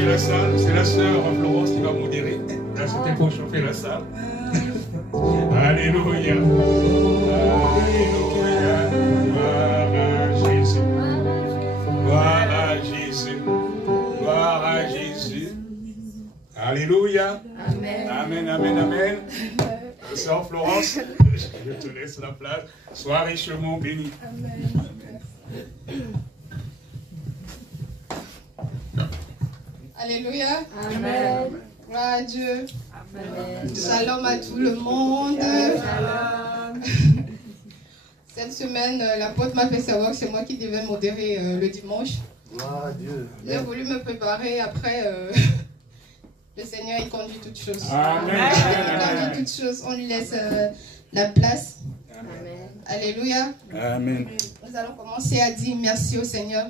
chauffer la salle. C'est la sœur Florence qui va modérer. Là, c'était pour chauffer la salle. Alléluia. Alléluia. Gloire à Jésus. Gloire à Jésus. Gloire à Jésus. Alléluia. Amen. Amen, amen, amen. Sœur Florence, je te laisse la place. Sois richement bénie. Amen. Alléluia. Amen. Gloire à Dieu. Amen. Shalom à tout le monde. Shalom. Cette semaine, l'apôtre m'a fait savoir que c'est moi qui devais modérer le dimanche. Gloire à Dieu. J'ai voulu me préparer. Après, le Seigneur, il conduit toutes choses. Amen. Il conduit toutes choses. On lui laisse la place. Amen. Alléluia. Amen. Nous allons commencer à dire merci au Seigneur.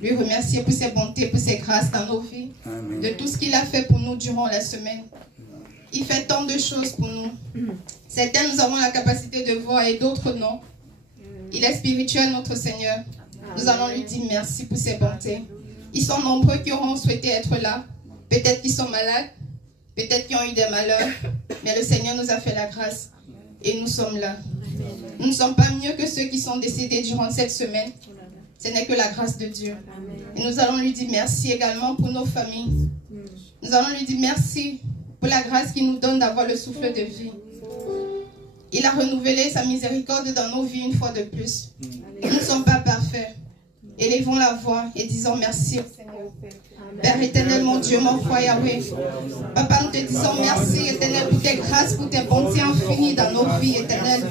Lui remercier pour ses bontés, pour ses grâces dans nos vies. Amen. De tout ce qu'il a fait pour nous durant la semaine. Il fait tant de choses pour nous. Certains, nous avons la capacité de voir et d'autres non. Il est spirituel, notre Seigneur. Nous allons lui dire merci pour ses bontés. Ils sont nombreux qui auront souhaité être là. Peut-être qu'ils sont malades. Peut-être qu'ils ont eu des malheurs. Mais le Seigneur nous a fait la grâce. Et nous sommes là. Nous ne sommes pas mieux que ceux qui sont décédés durant cette semaine. Ce n'est que la grâce de Dieu. Et nous allons lui dire merci également pour nos familles. Nous allons lui dire merci pour la grâce qu'il nous donne d'avoir le souffle de vie. Il a renouvelé sa miséricorde dans nos vies une fois de plus. Nous ne sommes pas parfaits. Élevons la voix et disons merci au Seigneur. Père éternel, mon Dieu, mon roi Yahweh. Papa, nous te disons merci, éternel, pour tes grâces, pour tes bontés infinies dans nos vies, éternel.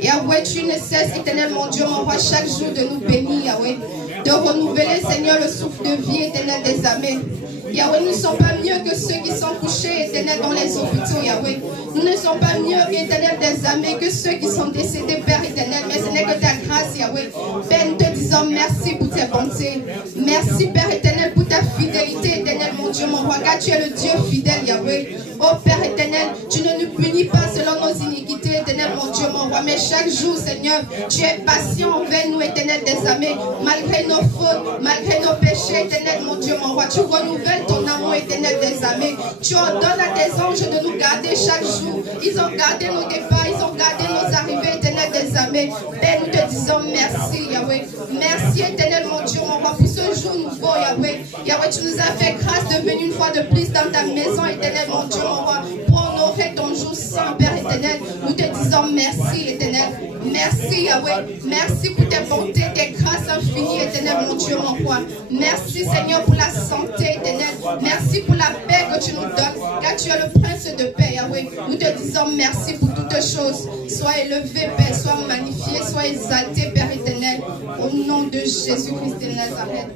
Yahweh, tu ne cesses, éternel, mon Dieu, mon roi, chaque jour de nous bénir, Yahweh. De renouveler, Seigneur, le souffle de vie, éternel, des âmes. Yahweh, nous ne sommes pas mieux que ceux qui sont couchés, éternel, dans les hôpitaux, Yahweh. Nous ne sommes pas mieux, éternel, des âmes que ceux qui sont décédés, Père éternel. Mais ce n'est que ta grâce, Yahweh. Père, nous te disons merci pour tes bontés. Merci, Père éternel, pour ta fidélité, éternel, mon Dieu, mon roi, car tu es le Dieu fidèle, Yahweh. Oh Père éternel, tu ne nous punis pas selon nos iniquités, éternel, mon Dieu, mon roi, mais chaque jour, Seigneur, tu es patient envers nous, éternel, des âmes, malgré nos fautes, malgré nos péchés, éternel, mon Dieu, mon roi, tu renouvelles ton amour, éternel, des âmes. Tu ordonnes à tes anges de nous garder chaque jour. Ils ont gardé nos départs, ils ont gardé nos arrivées, éternel, des âmes. Père, nous te disons merci, Yahweh. Merci, éternel, mon Dieu, mon roi, pour ce jour nouveau, Yahweh. Yahweh, tu nous as fait grâce de venir une fois de plus dans ta maison, éternel, mon Dieu, mon roi, pour honorer ton jour saint, Père éternel. Nous te disons merci, éternel. Merci, Yahweh. Merci pour tes bontés, tes grâces infinies, éternel, mon Dieu, mon roi. Merci, Seigneur, pour la santé, éternel. Merci pour la paix que tu nous donnes, car tu es le prince de paix, Yahweh. Nous te disons merci pour toutes choses. Sois élevé, Père, sois magnifié, sois exalté, Père éternel, au nom de Jésus-Christ de Nazareth.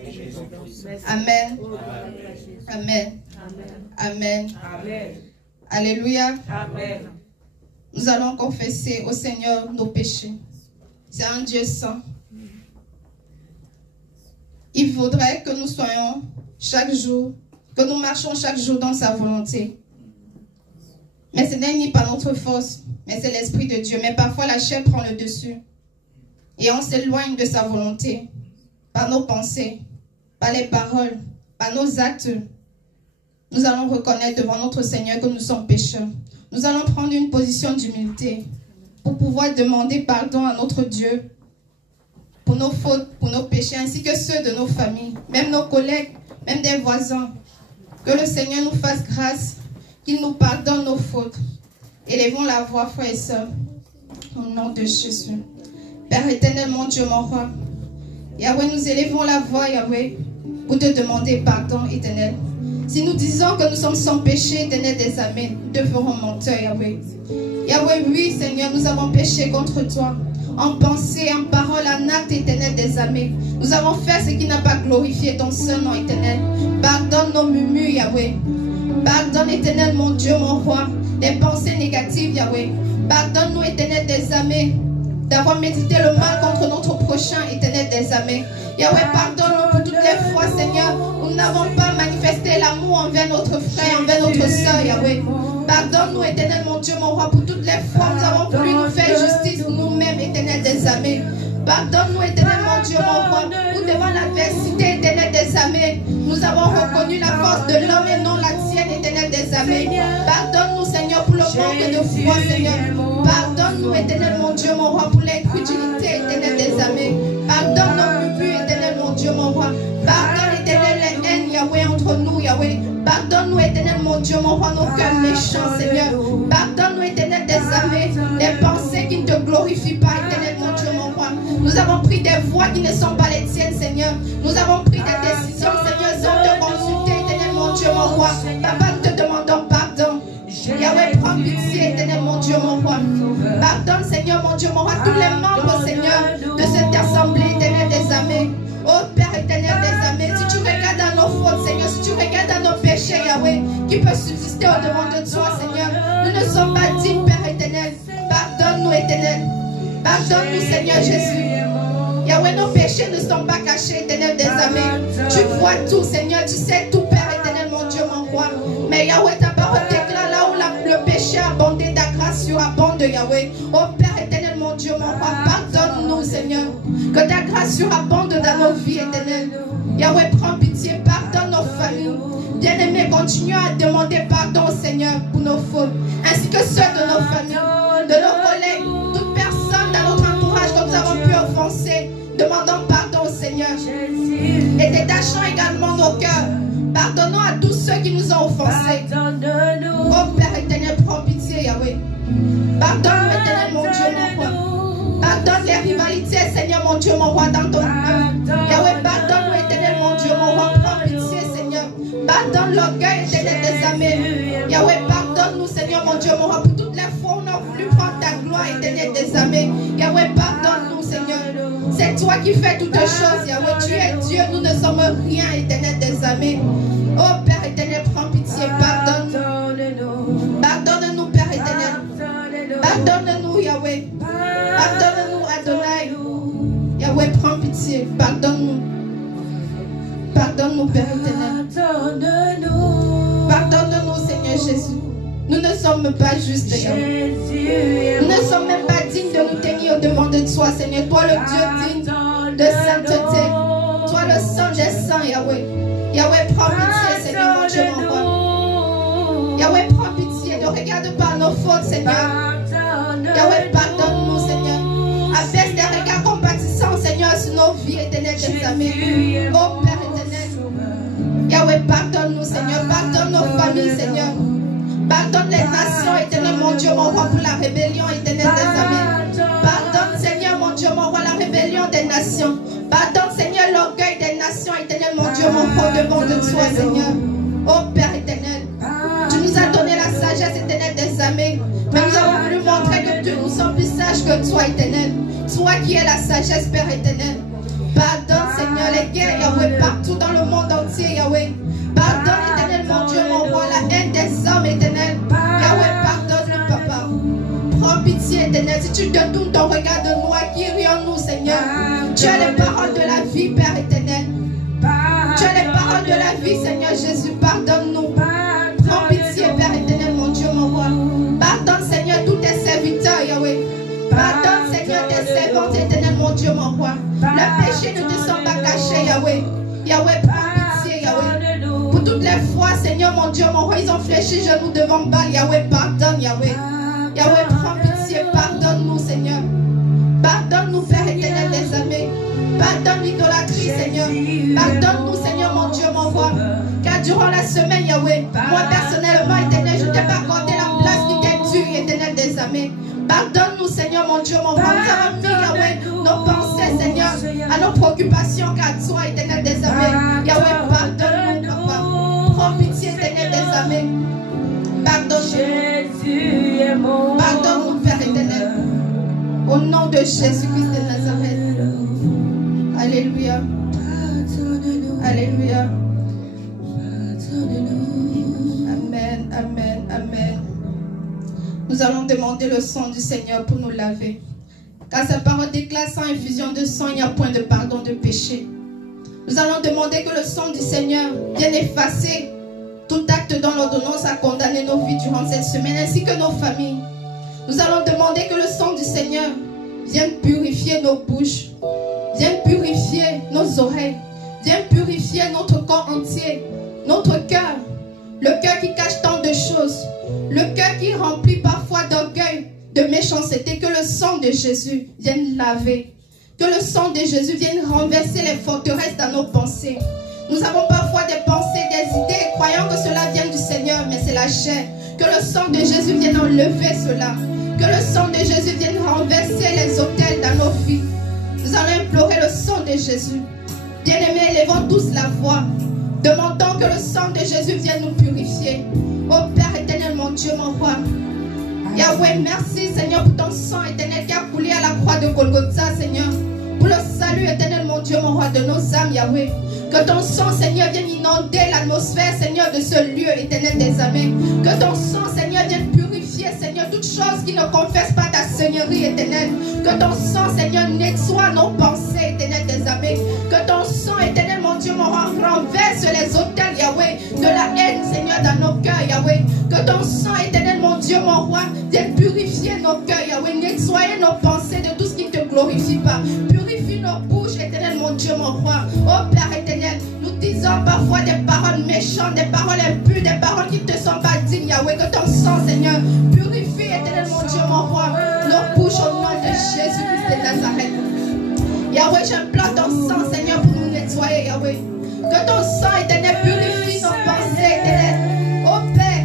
Amen. Amen. Amen. Alléluia. Amen. Nous allons confesser au Seigneur nos péchés. C'est un Dieu saint. Il voudrait que nous soyons chaque jour, que nous marchions chaque jour dans sa volonté. Mais ce n'est ni par notre force, mais c'est l'Esprit de Dieu. Mais parfois la chair prend le dessus. Et on s'éloigne de sa volonté, par nos pensées, par les paroles, par nos actes. Nous allons reconnaître devant notre Seigneur que nous sommes pécheurs. Nous allons prendre une position d'humilité pour pouvoir demander pardon à notre Dieu pour nos fautes, pour nos péchés, ainsi que ceux de nos familles, même nos collègues, même des voisins. Que le Seigneur nous fasse grâce, qu'il nous pardonne nos fautes. Élevons la voix, frères et sœurs, au nom de Jésus. Père éternel, mon Dieu, mon roi, Yahweh, nous élevons la voix, Yahweh, pour te demander pardon, éternel. Si nous disons que nous sommes sans péché, éternel des âmes, nous devenons menteurs, Yahweh. Yahweh, oui, Seigneur, nous avons péché contre toi. En pensée, en parole, en acte, éternel des âmes. Nous avons fait ce qui n'a pas glorifié ton seul nom, éternel. Pardonne nos murmures, Yahweh. Pardonne, éternel, mon Dieu, mon roi, les pensées négatives, Yahweh. Pardonne-nous, éternel des âmes, d'avoir médité le mal contre notre prochain, éternel des âmes. Yahweh, pardonne-nous pour toutes les fois, Seigneur, où nous n'avons pas manifesté l'amour envers notre frère, envers notre soeur, Yahweh. Pardonne-nous, éternel, mon Dieu, mon roi, pour toutes les fois où nous avons voulu nous faire justice nous-mêmes, éternel des âmes. Pardonne-nous, éternel, mon Dieu, mon roi, où devant l'adversité, éternel des âmes, nous Nous avons reconnu la force de l'homme et non la tienne, éternel des armées. Pardonne-nous, Seigneur, pour le manque de foi, Seigneur. Pardonne-nous, éternel mon Dieu, mon roi, pour l'incrédulité, éternel des armées. Pardonne nos buts, éternel mon Dieu, mon roi. Pardonne, éternel, les haines, Yahweh, entre nous, Yahweh. Pardonne-nous, éternel mon Dieu, mon roi, nos cœurs méchants, Seigneur. Pardonne-nous, éternel des armées, les pensées qui ne te glorifient pas, éternel mon Dieu, mon roi. Nous avons pris des voies qui ne sont pas les tiennes, Seigneur. Nous avons pris des décisions, Seigneur, sans te consulter, éternel mon Dieu, mon roi. Papa, nous te demandons pardon. Yahweh, prends pitié, éternel mon Dieu, mon roi. Pardonne, Seigneur, mon Dieu, mon roi, tous les membres, Seigneur, de cette assemblée, éternel des armées. Oh Père éternel des armées, si tu regardes à nos fautes, Seigneur, si tu regardes à nos péchés, Yahweh, qui peut subsister au-devant de toi, Seigneur. Nous ne sommes pas dignes, Père éternel. Pardonne-nous, éternel. Pardonne-nous, Seigneur Jésus. Yahweh, nos péchés ne sont pas cachés, éternel des armées. Tu vois tout, Seigneur, tu sais tout, Père éternel, mon Dieu, mon roi. Mais Yahweh, ta parole déclare là où le péché a abondé, ta grâce surabonde, Yahweh. Oh Père éternel, mon Dieu, mon roi, pardonne-nous, Seigneur. Que ta grâce surabonde dans nos vies, éternelles. Yahweh, prends pitié, pardonne nos familles. Bien-aimés, continuons à demander pardon au Seigneur pour nos fautes, ainsi que ceux de nos familles, de nos collègues, toute personne dans notre entourage que nous avons pu offenser. Demandons pardon au Seigneur. Et détachons également nos cœurs. Pardonnons à tous ceux qui nous ont offensés. Oh Père éternel, prends pitié, Yahweh. Pardonne-nous, éternel, mon Dieu, mon roi. Pardonne les rivalités, Seigneur, mon Dieu, mon roi, dans ton œuvre. Yahweh, pardonne-nous, éternel, mon Dieu, mon roi, prends pitié, Seigneur. Pardonne l'orgueil, éternel des armées. Yahweh, pardonne-nous, Seigneur, mon Dieu, mon roi, pour toutes les fois où on a voulu prendre ta gloire, éternel des armées. Yahweh, pardonne-nous, Seigneur. C'est toi qui fais toutes choses, Yahweh. Tu es Dieu, nous ne sommes rien, éternel des armées. Oh Père éternel, prends pitié, pardonne-nous. Pardonne-nous, Père éternel. Pardonne-nous, Yahweh. Pardonne-nous, Adonai. Yahweh, prends pitié, pardonne-nous. Pardonne-nous, Père éternel. Pardonne-nous, Seigneur Jésus. Nous ne sommes pas justes, Yahweh. Nous ne sommes même pas dignes de nous tenir au devant de toi, Seigneur. Toi, le Dieu digne de sainteté. Toi, le sang des saints, Yahweh. Yahweh, prends pitié, Seigneur, mon Dieu, mon roi. Yahweh, prends pitié. Ne regarde pas nos fautes, Seigneur. Yahweh, pardonne-nous, Seigneur. Abaisse des regards compatissants, Seigneur, sur nos vies éternelles des armées. Oh Père éternel. Yahweh, pardonne-nous, Seigneur. Pardonne nos familles, Seigneur. Pardonne les nations, éternel, mon Dieu, mon roi, pour la rébellion éternelle des armées. Pardonne, Seigneur, mon Dieu, mon roi, la rébellion des nations. Pardonne, Seigneur, l'orgueil des nations, éternel, mon Dieu, mon roi, devant de toi, Seigneur. Oh Père éternel, tu nous as donné la sagesse éternelle des armées. Mais nous avons voulu montrer que Dieu nous sommes plus sages que toi, éternel. Toi qui es la sagesse, Père éternel. Pardonne, Seigneur, les guerres, Yahweh, partout dans le monde entier, Yahweh. Pardonne, éternel, mon Dieu, mon roi, la haine des hommes, éternel. Yahweh, pardonne-nous, Papa. Prends pitié, éternel. Si tu te tournes ton regard de nous, acquérions-nous, Seigneur. Tu as les paroles de la vie, Père éternel. Tu as les paroles de la vie, Seigneur Jésus. Pardonne-nous. Prends pitié, Père éternel, mon Dieu, mon roi. Pardonne, Seigneur, tous tes serviteurs, Yahweh. Pardonne, Seigneur, tes servantes, éternel, mon Dieu, mon roi. Le péché ne te sont pas cachés, Yahweh. Yahweh, prends pitié, Yahweh. Pour toutes les fois, Seigneur, mon Dieu, mon roi, ils ont fléchi genoux devant Baal. Yahweh, pardonne, Yahweh. Yahweh, prends pitié, pardonne-nous, Seigneur. Pardonne-nous, Père éternel des armées. Pardonne l'idolâtrie, Seigneur. Pardonne-nous, Seigneur, mon Dieu, mon roi. Car durant la semaine, Yahweh, moi personnellement, éternel, je t'ai pas accordé la place qui t'est due, éternel des armées. Pardonne-nous, Seigneur, mon Dieu, mon roi. Nous avons mis, Yahweh, nos pensées, Seigneur, à nos préoccupations qu'à toi, éternel des armées. Yahweh, pardonne-nous, Papa. Prends pitié, éternel des armées. Pardonne-nous. Pardonne-nous, Père éternel. Au nom de Jésus-Christ de Nazareth. Alléluia. Alléluia. Amen, amen, amen. Nous allons demander le sang du Seigneur pour nous laver. Car sa parole déclare, sans infusion de sang, il n'y a point de pardon de péché. Nous allons demander que le sang du Seigneur vienne effacer tout acte dont l'ordonnance a condamné nos vies durant cette semaine, ainsi que nos familles. Nous allons demander que le sang du Seigneur vienne purifier nos bouches, vienne purifier nos oreilles, Viens purifier notre corps entier, notre cœur, le cœur qui cache tant de choses, le cœur qui est rempli parfois d'orgueil, de méchanceté. Que le sang de Jésus vienne laver, que le sang de Jésus vienne renverser les forteresses dans nos pensées. Nous avons parfois des pensées, des idées, croyant que cela vient du Seigneur, mais c'est la chair. Que le sang de Jésus vienne enlever cela. Que le sang de Jésus vienne renverser les autels dans nos vies. Nous allons implorer le sang de Jésus. Bien-aimés, élevons tous la voix. Demandons que le sang de Jésus vienne nous purifier. Ô Père éternel, mon Dieu, mon roi. Yahweh, merci Seigneur pour ton sang éternel qui a coulé à la croix de Golgotha, Seigneur. Pour le salut éternel, mon Dieu, mon roi, de nos âmes, Yahweh. Que ton sang, Seigneur, vienne inonder l'atmosphère, Seigneur, de ce lieu éternel des âmes. Que ton sang, Seigneur, vienne purifier, Seigneur, toute chose qui ne confesse pas ta seigneurie éternelle. Que ton sang, Seigneur, nettoie nos pensées éternelles des âmes. Que ton sang éternel, mon Dieu, mon roi, renverse les autels, Yahweh, de la haine, Seigneur, dans nos cœurs, Yahweh. Que ton sang éternel, mon Dieu, mon roi, vienne purifier nos cœurs, Yahweh. Nettoyer nos pensées de tout ce qui ne te glorifie pas. Purifie nos bouches, éternel, mon Dieu, mon roi. Oh Père éternel, nous disons parfois des paroles méchantes, des paroles impures, des paroles qui ne te sont pas dignes, Yahweh. Que ton sang, Seigneur, purifie, éternel, mon Dieu, mon roi, nos bouches au nom de Jésus-Christ de Nazareth. Yahweh, j'implore ton sang, Seigneur, pour nous nettoyer, Yahweh. Que ton sang, éternel, purifie nos pensées, éternel. Oh Père,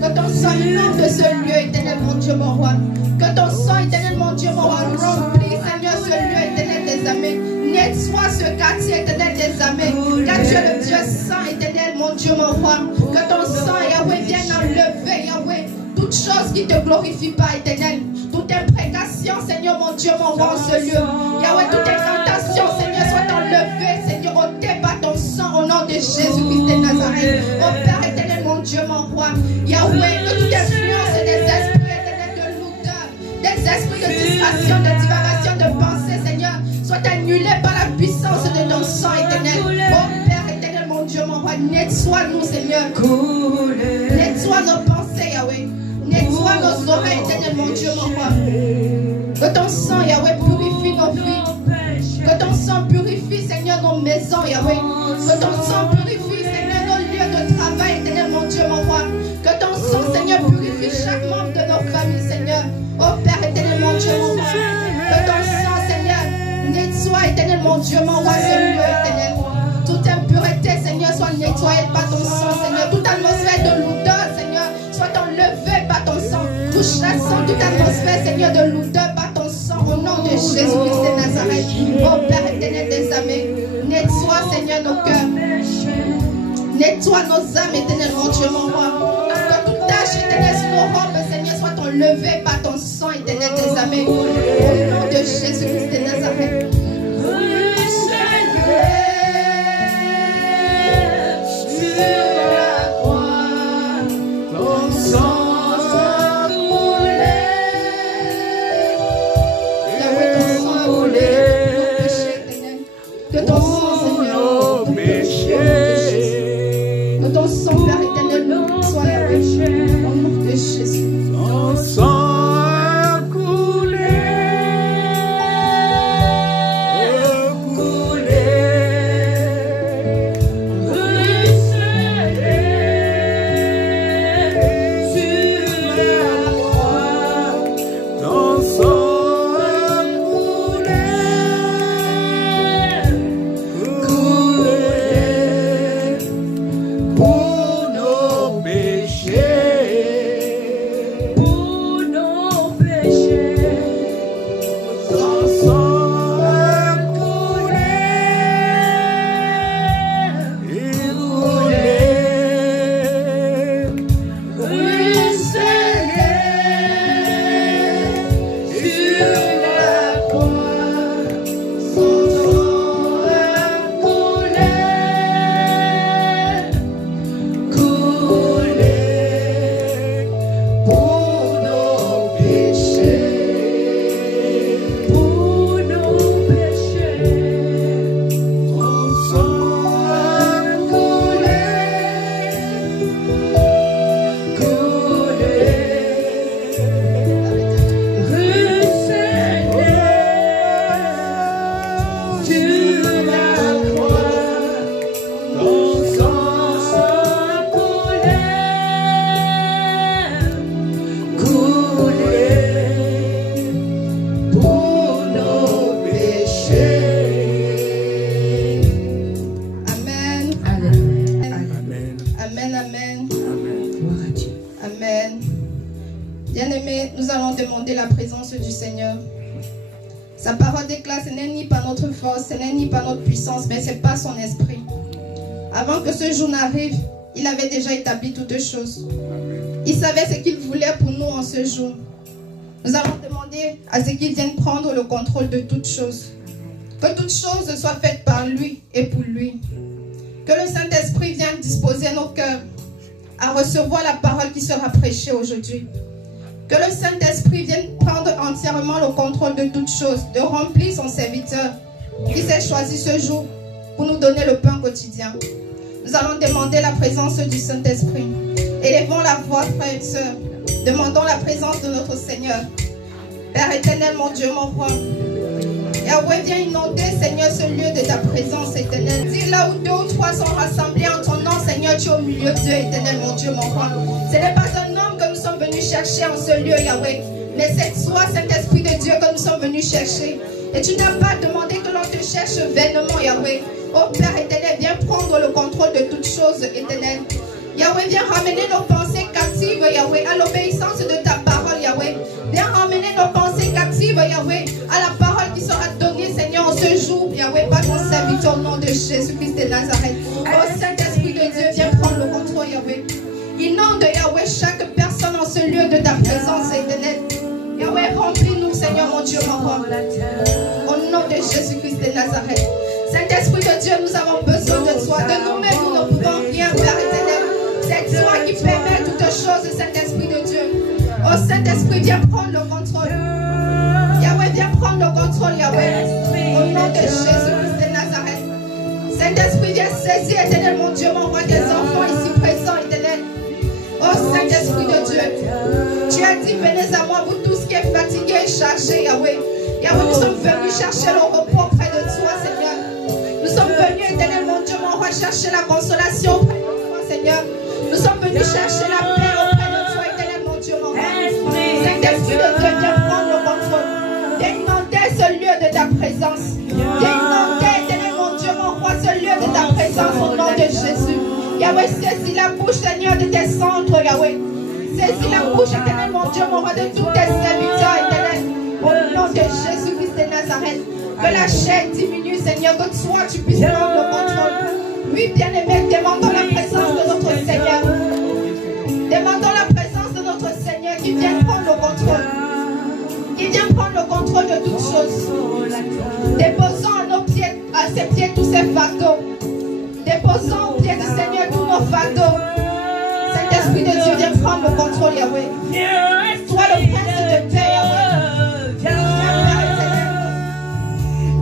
que ton sang inonde ce lieu, éternel, mon Dieu, mon roi. Que ton sang, éternel, mon Dieu, mon roi, remplit, Seigneur, ce lieu, éternel, des âmes. Nettoie ce quartier, éternel, des âmes. Car tu es le Dieu saint, éternel, mon Dieu, mon roi. Que ton sang, Yahweh, vienne enlever, Yahweh, toute chose qui ne te glorifie pas, éternel. Toute imprécation, Seigneur, mon Dieu, mon roi, en ce lieu. Yahweh, toute incantation, Seigneur, soit enlevée, Seigneur, ôtée par ton sang, au nom de Jésus-Christ de Nazareth. Oh Père éternel, mon Dieu, mon roi. Yahweh, que toute influence des esprits éternels de lourdeur, des esprits de distraction, de divagation, de pensée, Seigneur, soit annulée par la puissance de ton sang éternel. Oh Père éternel, mon Dieu, mon roi, nettoie-nous, Seigneur. Nettoie nos pensées, Yahweh. Nettoie nos oreilles, éternel, mon Dieu, mon roi. Que ton sang, Yahweh, purifie nos vies. Que ton sang purifie, Seigneur, nos maisons, Yahweh. Que ton sang purifie, Seigneur, nos lieux de travail, éternel, mon Dieu, mon roi. Que ton sang, Seigneur, purifie chaque membre de nos familles, Seigneur. Oh Père éternel, mon Dieu, mon roi. Que ton sang, Seigneur, nettoie, éternel, mon Dieu, mon roi, ce lieu, éternel. Toute impureté, Seigneur, soit nettoyée par ton sang, Seigneur. Toute atmosphère de lourdeur, Seigneur, soit enlevée par ton sang. Nous chassons toute atmosphère, Seigneur, de lourdeur par ton sang, au nom de Jésus-Christ de Nazareth. Oh Père éternel des âmes, nettoie, Seigneur, nos cœurs. Nettoie nos âmes, éternel, mon Dieu, mon roi. Que toute tâche, éternel, sur nos robes, Seigneur, soit enlevée par ton sang, éternel des âmes. Au nom de Jésus-Christ de Nazareth. Pour nos péchés. Amen, amen. Amen. Bien-aimés, nous allons demander la présence du Seigneur. Sa parole déclare, ce n'est ni par notre force, ce n'est ni par notre puissance, mais c'est par son esprit. Avant que ce jour n'arrive, il avait déjà établi toutes choses. Il savait ce qu'il voulait pour nous en ce jour. Nous allons demander à ce qu'il vienne prendre le contrôle de toutes choses. Que toutes choses soient faites par lui et pour lui. Que le Saint-Esprit vienne disposer nos cœurs à recevoir la parole qui sera prêchée aujourd'hui. Que le Saint-Esprit vienne prendre entièrement le contrôle de toutes choses, de remplir son serviteur qui s'est choisi ce jour pour nous donner le pain quotidien. Nous allons demander la présence du Saint-Esprit. Élevons la voix, frères et sœurs. Demandons la présence de notre Seigneur. Père éternel, mon Dieu, mon roi. Yahweh, viens inonder, Seigneur, ce lieu de ta présence éternelle. Dis là où 2 ou 3 sont rassemblés en ton nom, Seigneur, tu es au milieu d'eux, éternel, mon Dieu, mon roi. Ce n'est pas un homme que nous sommes venus chercher en ce lieu, Yahweh, mais c'est toi, Saint-Esprit de Dieu, que nous sommes venus chercher. Et tu n'as pas demandé que l'on te cherche vainement, Yahweh. Oh Père éternel, viens prendre le contrôle de toutes choses, éternel. Yahweh, viens ramener nos pensées captives, Yahweh, à l'obéissance de ta parole, Yahweh. Viens ramener nos pensées captives, Yahweh, à la parole qui sera donnée, Seigneur, en ce jour, Yahweh, par ton serviteur au nom de Jésus-Christ de Nazareth. Oh Saint-Esprit de Dieu, viens prendre le contrôle, Yahweh. Inonde, Yahweh, chaque personne en ce lieu de ta présence, éternelle. Yahweh, remplis-nous, Seigneur, mon Dieu, mon roi. Au nom de Jésus-Christ de Nazareth. Saint-Esprit de Dieu, nous avons besoin de toi. De nous-mêmes, nous ne pouvons rien, Père éternel. C'est toi qui permets toutes choses, Saint-Esprit de Dieu. Oh Saint-Esprit, viens prendre le contrôle. Yahweh, viens prendre le contrôle, Yahweh. Au nom de Jésus-Christ de Nazareth. Saint-Esprit, viens saisir, éternel, mon Dieu, mon roi, tes enfants ici présents, éternel. Oh Saint-Esprit de Dieu, tu as dit, venez à moi, vous tous qui êtes fatigués et chargés, Yahweh. Yahweh, nous sommes venus chercher le repos près de toi, Seigneur. Nous sommes venus, éternel, mon Dieu, mon roi, chercher la consolation près de toi, Seigneur. Nous sommes venus chercher la paix auprès de toi, éternel, mon Dieu, mon roi. Saint-Esprit de Dieu, viens prendre le contrôle. Viens inonder ce lieu de ta présence. Viens inonder, éternel, mon Dieu, mon roi, ce lieu de ta présence au nom de Jésus. Yahweh, saisis la bouche, Seigneur, de tes centres, Yahweh. Saisis la bouche, éternel, mon Dieu, mon roi, de tous tes serviteurs, éternel. Au nom de Jésus-Christ de Nazareth. Que la chair diminue, Seigneur, que toi, tu puisses prendre le contrôle. Oui, bien-aimé, demandons la présence de notre Seigneur. Demandons la présence de notre Seigneur qui vient prendre le contrôle. Qui vient prendre le contrôle de toutes choses. Déposons à nos pieds, à ses pieds tous ces fardeaux. Déposons au pied du Seigneur tous nos fardeaux. Saint-Esprit de Dieu, viens prendre le contrôle, Yahweh. Toi le prince de paix, Yahweh.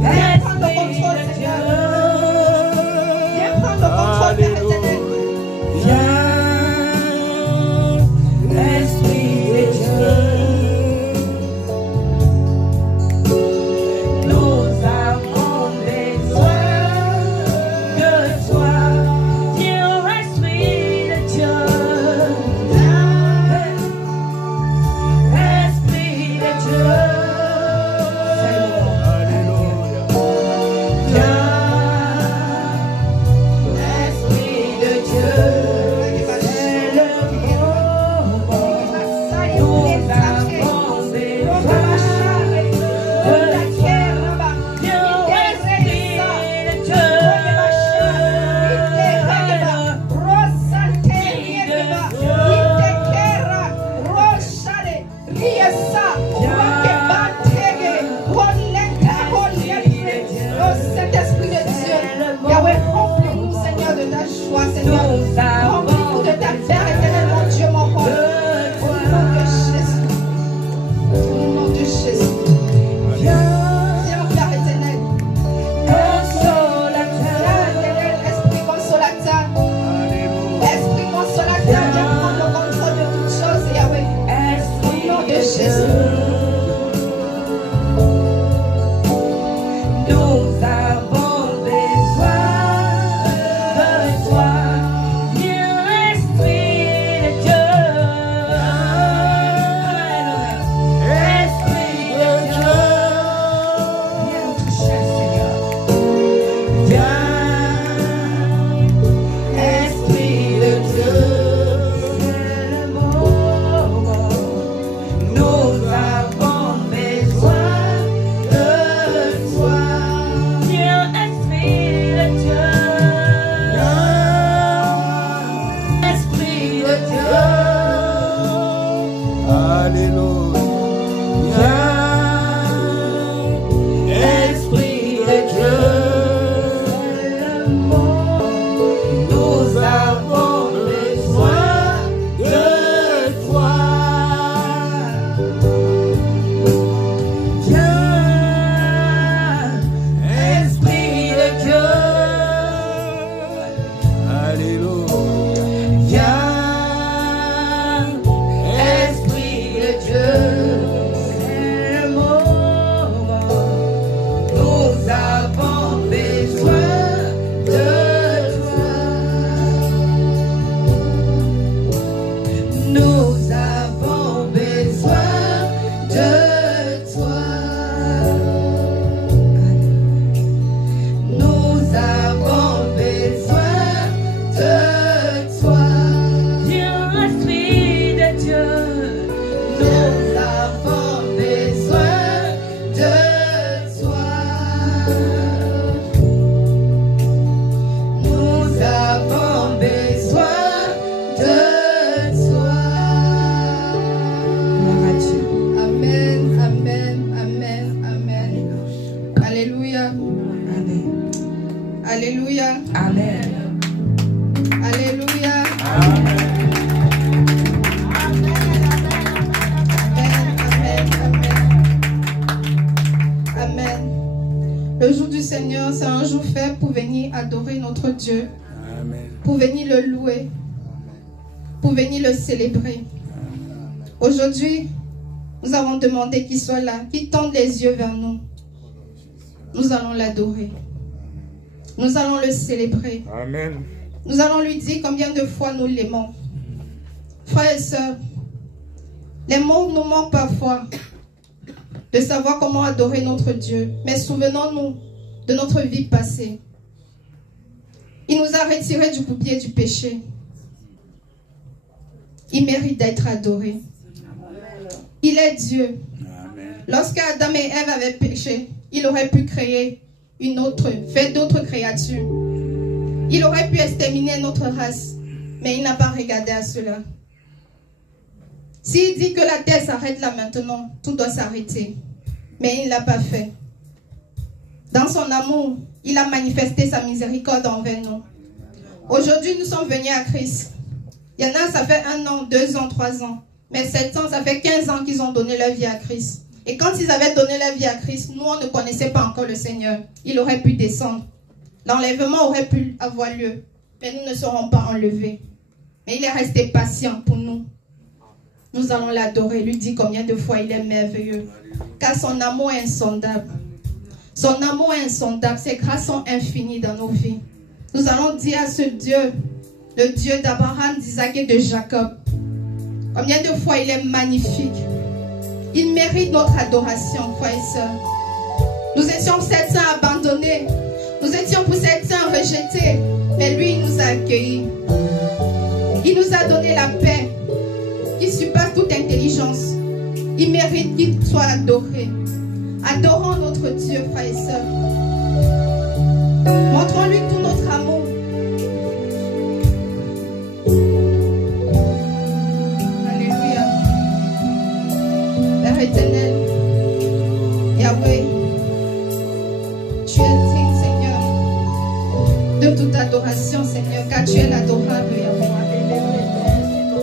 Viens prendre le contrôle, Seigneur. Viens prendre le contrôle, Père éternel. Seigneur, c'est un jour fait pour venir adorer notre Dieu, Amen. pour venir le louer, pour venir le célébrer. Aujourd'hui, nous avons demandé qu'il soit là, qu'il tende les yeux vers nous. Nous allons l'adorer. Nous allons le célébrer. Amen. Nous allons lui dire combien de fois nous l'aimons. Frères et sœurs, les mots nous manquent parfois de savoir comment adorer notre Dieu. Mais souvenons-nous de notre vie passée. Il nous a retirés du bourbier du péché. Il mérite d'être adoré. Il est Dieu. Lorsque Adam et Ève avaient péché, il aurait pu créer faire d'autres créatures. Il aurait pu exterminer notre race, mais il n'a pas regardé à cela. S'il dit que la terre s'arrête là maintenant, tout doit s'arrêter. Mais il ne l'a pas fait. Dans son amour, il a manifesté sa miséricorde envers nous. Aujourd'hui, nous sommes venus à Christ. Il y en a, ça fait 1 an, 2 ans, 3 ans. Mais 7 ans, ça fait 15 ans qu'ils ont donné leur vie à Christ. Et quand ils avaient donné leur vie à Christ, nous, on ne connaissait pas encore le Seigneur. Il aurait pu descendre. L'enlèvement aurait pu avoir lieu. Mais nous ne serons pas enlevés. Mais il est resté patient pour nous. Nous allons l'adorer, lui dire combien de fois il est merveilleux. Car son amour est insondable. Son amour est insondable. Ses grâces sont infinies dans nos vies. Nous allons dire à ce Dieu, le Dieu d'Abraham, d'Isaac et de Jacob, combien de fois il est magnifique. Il mérite notre adoration, frères et sœurs. Nous étions pour certains abandonnés. Nous étions pour certains rejetés. Mais lui, il nous a accueillis. Il nous a donné la paix qui surpasse toute intelligence. Il mérite qu'il soit adoré. Adorons notre Dieu, frères et sœurs. Montrons-lui tout notre amour. Alléluia. Père éternel, Yahweh, tu es digne, Seigneur, de toute adoration, Seigneur, car tu es l'adorable, Yahweh.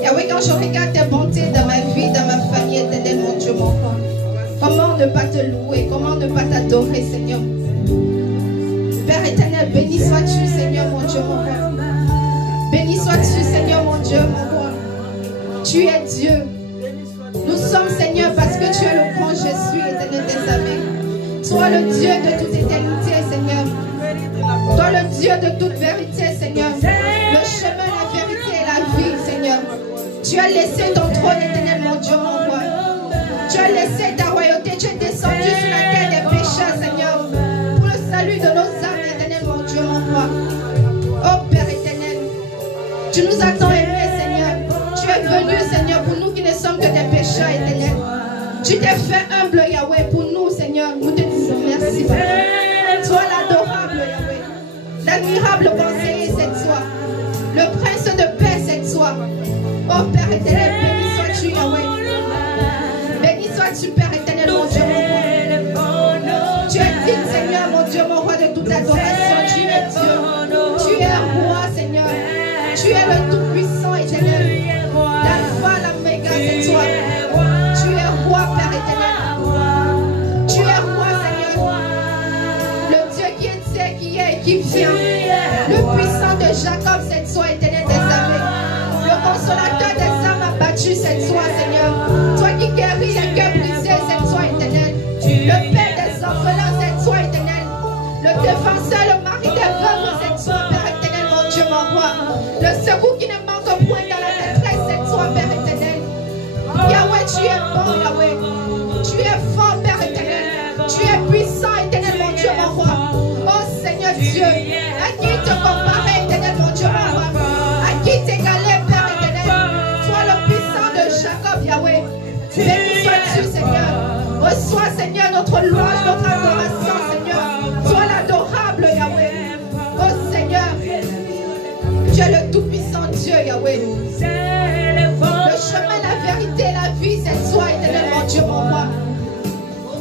Yahweh, quand je regarde tes bontés dans ma vie, dans ma famille, éternel, mon Dieu, mon roi, comment ne pas te louer, comment ne pas t'adorer, Seigneur. Père éternel, béni sois-tu, Seigneur, mon Dieu, mon roi. Béni sois-tu, Seigneur, mon Dieu, mon roi. Tu es Dieu. Nous sommes, Seigneur, parce que tu es le grand Jésus, éternel des armées. Toi, le Dieu de toute éternité, Seigneur. Toi, le Dieu de toute vérité, Seigneur. Le chemin, la vérité et la vie, Seigneur. Tu as laissé ton trône, éternel, mon Dieu, mon roi. Tu as laissé ta royauté, tu es descendu sur la terre des pécheurs, Seigneur, pour le salut de nos âmes, éternel, mon Dieu, mon roi. Oh Père éternel, tu nous as tant aimés, Seigneur. Tu es venu, Seigneur, pour nous qui ne sommes que des pécheurs, éternel. Tu t'es fait humble, Yahweh, pour nous, Seigneur. Nous te disons merci, Père. Sois l'adorable, Yahweh. L'admirable conseiller, c'est toi. Le prince de paix, c'est toi. Oh Père éternel, béni sois-tu, Yahweh. Béni sois-tu, Père éternel, mon Dieu, mon roi. Tu es digne, Seigneur, mon Dieu, mon roi, de toute adoration. Tu es Dieu. Tu es roi, Seigneur. Tu es le tout-puissant, éternel. L'alpha, l'oméga, c'est toi. Tu es roi, Père éternel. Tu es roi, Seigneur. Le Dieu qui était, qui est et qui vient. Le puissant de Jacob, c'est toi, éternel des armées. Le consolateur des âmes abattues, c'est toi, Seigneur. Toi qui guéris les cœurs brisés, c'est toi, éternel. Le père des orphelins, c'est toi, éternel. Le défenseur, le mari des veuves, c'est toi, Père éternel, mon Dieu, mon roi. Le secours qui ne manque point dans la détresse, c'est toi, Père éternel. Yahweh, tu es bon, Yahweh. Tu es fort, Père éternel. Tu es puissant, éternel, mon Dieu, mon roi. Oh Seigneur Dieu, à qui te comparer, éternel, mon Dieu, mon roi. À qui t'égaler, Père éternel. Sois le puissant de Jacob, Yahweh. Béni sois-tu, Seigneur. Reçois, Seigneur, notre louange, notre adoration, Seigneur. Sois l'adorable, Yahweh. Oh Seigneur, tu es le tout-puissant Dieu, Yahweh. Le chemin, la vérité, la vie, c'est toi, éternel, mon Dieu, mon roi.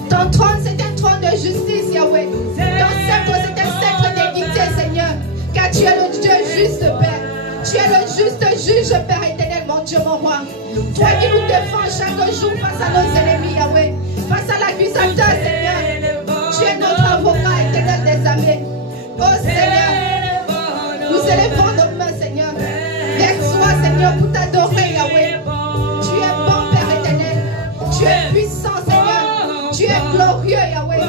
Ton trône, c'est un trône de justice, Yahweh. Ton sceptre, c'est un sceptre d'équité, Seigneur. Car tu es le Dieu juste, Père. Tu es le juste juge, Père éternel, mon Dieu, mon roi. Toi qui nous défends chaque jour face à nos ennemis, Yahweh. Face à l'accusateur, Seigneur. Tu es notre avocat, éternel des armées. Seigneur, pour t'adorer, Yahweh. Tu es bon, Père éternel. Tu es puissant, Seigneur. Tu es glorieux, Yahweh.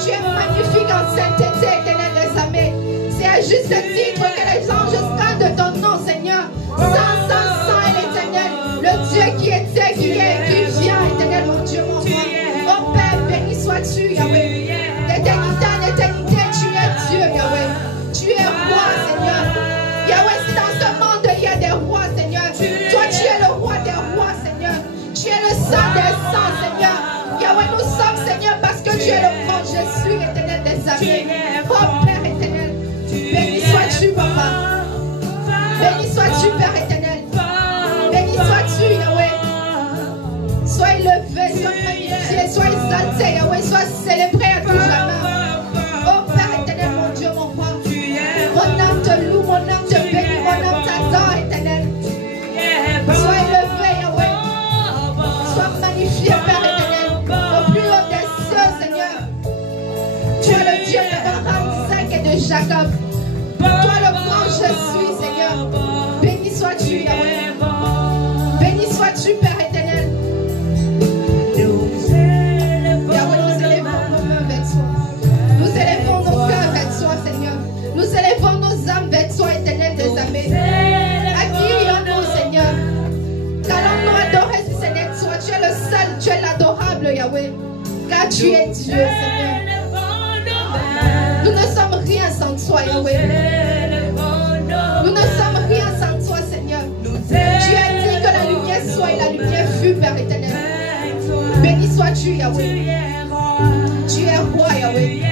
Tu es magnifique en sainteté, éternel des armées. C'est à juste titre que les anges scandent ton nom, Seigneur. Sans est l'éternel. Le Dieu qui était, qui est, qui vient, éternel, mon Dieu, mon roi. Oh Père, béni sois-tu, Yahweh. D'éternité en éternité, tu es Dieu, Yahweh. Tu es roi, Seigneur. Yahweh, si dans ce monde il y a des rois, Seigneur, toi tu es le roi des rois, Seigneur. Tu es le sang des sangs, Seigneur. Yahweh, nous sommes, Seigneur, parce que tu es le grand Jésus, éternel des armées. Oh Père éternel, béni sois-tu, Papa. Béni sois-tu, Père éternel. Béni sois-tu, Yahweh. Sois élevé, sois magnifié, sois exalté, Yahweh, sois célébré à tout jamais. Oh Père éternel, mon Dieu, mon roi. Mon âme te loue, mon âme te bénit, mon âme t'adore, éternel. Sois élevé, Yahweh. Sois magnifié, Père éternel. Au plus haut des cieux, Seigneur. Tu es le Dieu d'Abraham, Isaac et de Jacob. Toi le grand je suis, Seigneur. Béni sois-tu, Yahweh. Béni sois-tu, Père éternel. Yahweh, nous élevons nos mains vers toi. Nous élevons nos cœurs vers toi, Seigneur. Nous élevons nos âmes vers toi, éternel des armées. À qui irions-nous, Seigneur? Qu'allons-nous adorer si ce n'est toi? Tu es le seul, tu es l'adorable, Yahweh. Car tu es Dieu, Seigneur. Nous ne sommes rien sans toi, Yahweh. Nous ne sommes rien sans toi, Seigneur. Tu as dit que la lumière soit et la lumière fut, Père éternel. Béni sois-tu, Yahweh. Tu es roi, Yahweh.